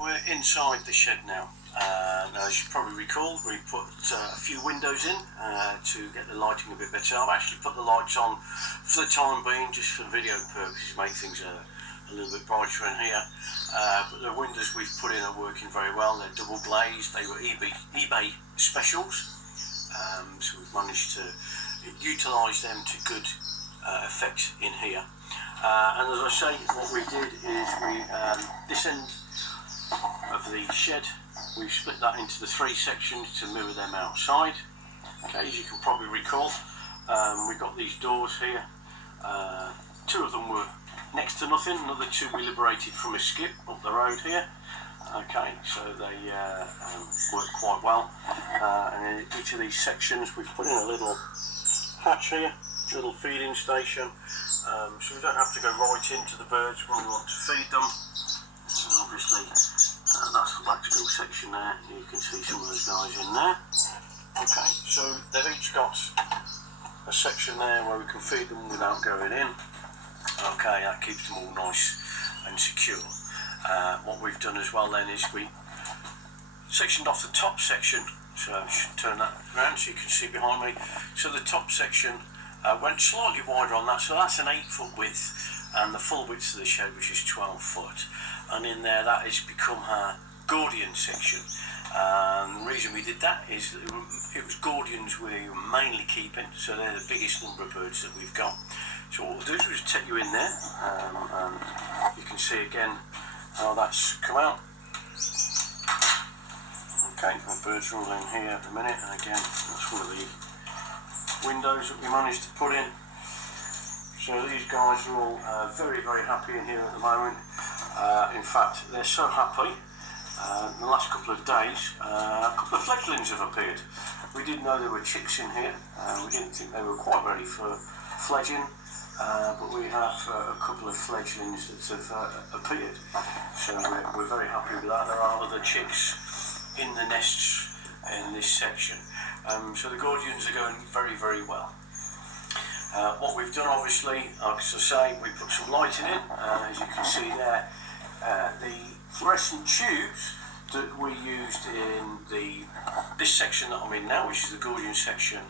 We're inside the shed now. Now, as you probably recall, we put a few windows in to get the lighting a bit better. I've actually put the lights on for the time being, just for video purposes, make things a little bit brighter in here. But the windows we've put in are working very well. They're double glazed. They were eBay specials, so we've managed to utilise them to good effect in here. And as I say, what we did is we this end of the shed, we split that into the three sections to mirror them outside. Okay, as you can probably recall, we've got these doors here. Two of them were next to nothing, another two we liberated from a skip up the road here. Okay, so they work quite well. And in each of these sections we've put in a little hatch here, little feeding station, so we don't have to go right into the birds when we want to feed them. Obviously, that's the blackbill section there. You can see some of those guys in there. Okay, so they've each got a section there where we can feed them without going in. Okay, that keeps them all nice and secure. What we've done as well then is we sectioned off the top section. So I should turn that around so you can see behind me. So the top section went slightly wider on that, so that's an 8-foot width, and the full width of the shed, which is 12 foot. And in there, that has become our Gordian section. The reason we did that is that it was Gordians we were mainly keeping, so they're the biggest number of birds that we've got. So what we'll do is take you in there, and you can see again how that's come out. Okay, the birds are all in here at the minute, and again, that's one of the windows that we managed to put in. So these guys are all very, very happy in here at the moment. In fact, they're so happy. In the last couple of days, a couple of fledglings have appeared. We didn't know there were chicks in here. We didn't think they were quite ready for fledging, but we have a couple of fledglings that have appeared. So we're very happy with that. There are other chicks in the nests in this section. So the Gordians are going very, very well. What we've done, obviously, as I say, we put some lighting in, as you can see there. The fluorescent tubes that we used in this section that I'm in now, which is the Gordian section,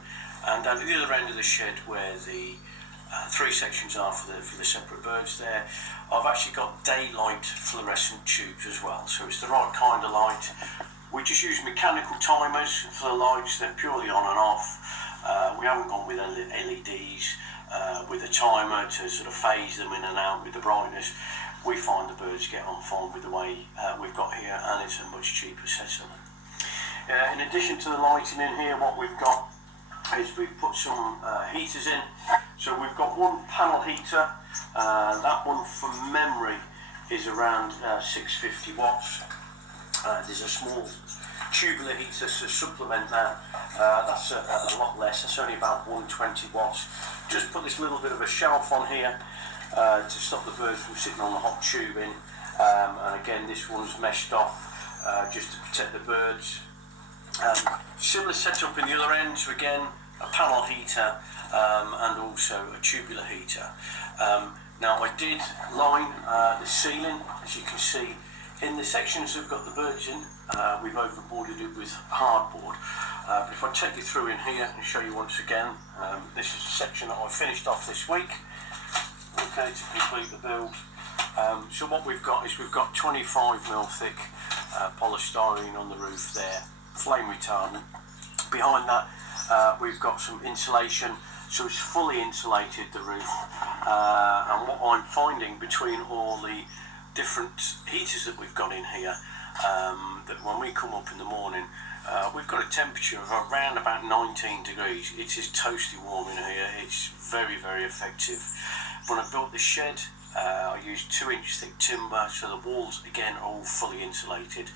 and down at the other end of the shed where the three sections are for the separate birds there, I've actually got daylight fluorescent tubes as well, so it's the right kind of light. We just use mechanical timers for the lights. They're purely on and off. We haven't gone with LEDs with a timer to sort of phase them in and out with the brightness. We find the birds get on fine with the way we've got here, and it's a much cheaper setup. In addition to the lighting in here, what we've got is we've put some heaters in. So we've got one panel heater. That one, from memory, is around 650 watts. There's a small tubular heater to supplement that. That's a lot less. That's only about 120 watts. Just put this little bit of a shelf on here to stop the birds from sitting on the hot tubing. And again, this one's meshed off just to protect the birds. Similar setup in the other end. So again, a panel heater and also a tubular heater. Now I did line the ceiling, as you can see. In the sections that have got the birds in, we've overboarded it with hardboard. But if I take you through in here and show you once again, this is the section that I finished off this week, okay, to complete the build. So what we've got is we've got 25mm thick polystyrene on the roof there, flame retardant. Behind that, we've got some insulation, so it's fully insulated, the roof. And what I'm finding between all the different heaters that we've got in here, that when we come up in the morning, we've got a temperature of around about 19 degrees. It is toasty warm in here. It's very, very effective. When I built the shed, I used 2-inch thick timber, so the walls again are all fully insulated.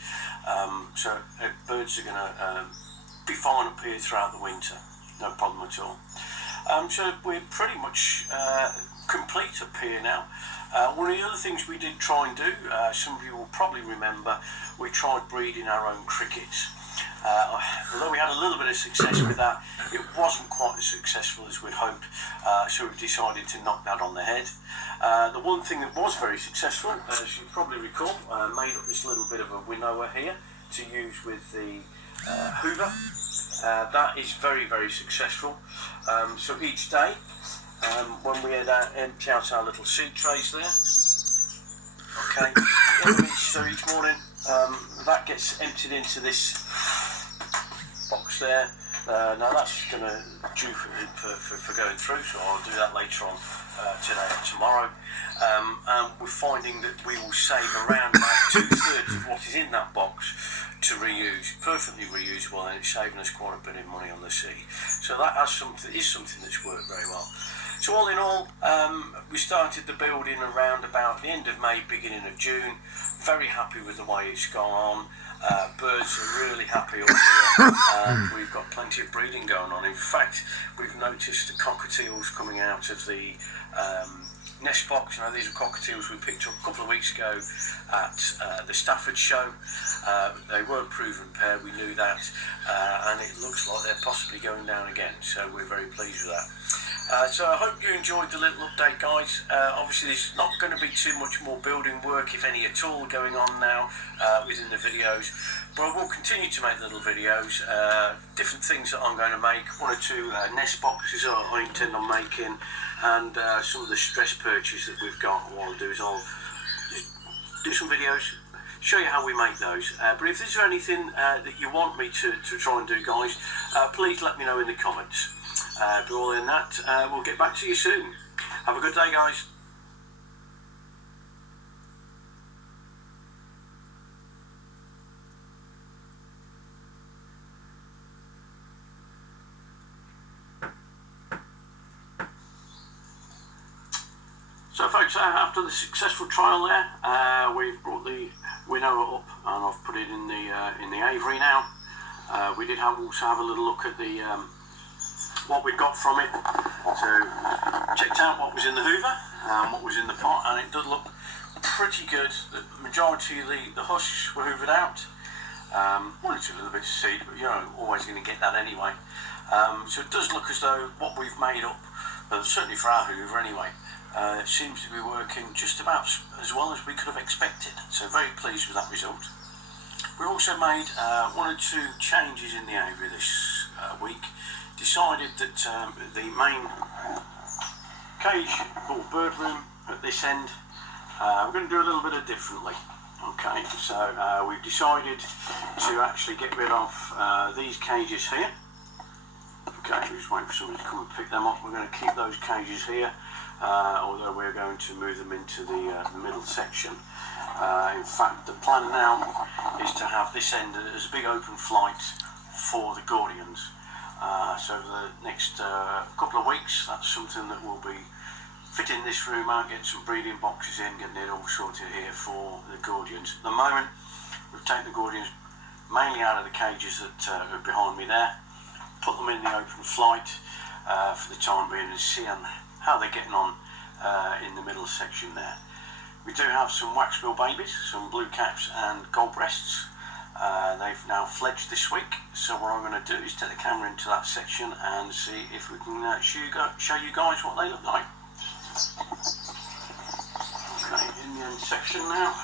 So birds are going to be fine up here throughout the winter, no problem at all. So we're pretty much complete up here now. One of the other things we did try and do, some of you will probably remember, we tried breeding our own crickets. Although we had a little bit of success with that, it wasn't quite as successful as we'd hoped, so we decided to knock that on the head. The one thing that was very successful, as you probably recall, made up this little bit of a winnower here to use with the hoover. That is very, very successsul. So each day, when we empty out our little seed trays there, okay, so each morning that gets emptied into this box there. Now that's going to due for going through, so I'll do that later on today or tomorrow. And we're finding that we will save around about 2/3 of what is in that box to reuse, perfectly reusable, and it's saving us quite a bit of money on the seed. So that is something that's worked very well. So all in all, we started the building around about the end of May, beginning of June. Very happy with the way it's gone on. Birds are really happy up here, and we've got plenty of breeding going on. In fact, we've noticed the cockatiels coming out of the nest box. You know, these are cockatiels we picked up a couple of weeks ago at the Stafford show. They weren't proven pair, we knew that, and it looks like they're possibly going down again, so we're very pleased with that. So I hope you enjoyed the little update, guys. Obviously there's not going to be too much more building work, if any at all, going on now within the videos, but I will continue to make little videos, different things that I'm going to make. 1 or 2 nest boxes that I intend on making, and some of the stress perches that we've got. What I'll do is I'll just do some videos, show you how we make those. But if there's anything that you want me to try and do, guys, please let me know in the comments. But other than that, we'll get back to you soon. Have a good day, guys. So folks, after the successful trial there, we've brought the winnower up and I've put it in the aviary now. We did also have a little look at the what we got from it. So checked out what was in the hoover and what was in the pot, and it does look pretty good. The majority of the husks were hoovered out. One or two little bits of seed, but you're always going to get that anyway. So it does look as though what we've made up, certainly for our hoover anyway, seems to be working just about as well as we could have expected. So very pleased with that result. We also made 1 or 2 changes in the aviary this week. Decided that the main cage or bird room at this end, we're going to do a little bit differently. Okay, so we've decided to actually get rid of these cages here. Okay, we're just waiting for somebody to come and pick them up. We're going to keep those cages here, although we're going to move them into the middle section. In fact, the plan now is to have this end as a big open flight for the Gordians. So for the next couple of weeks, that's something that we'll be fitting this room out, getting some breeding boxes in, getting it all sorted here for the Gordians. At the moment, we've taken the Gordians mainly out of the cages that are behind me there, put them in the open flight for the time being, and see how they're getting on in the middle section there. We do have some waxbill babies, some blue caps and gold breasts. They've now fledged this week, so what I'm going to do is take the camera into that section and see if we can show you guys what they look like. Okay, in the end section now.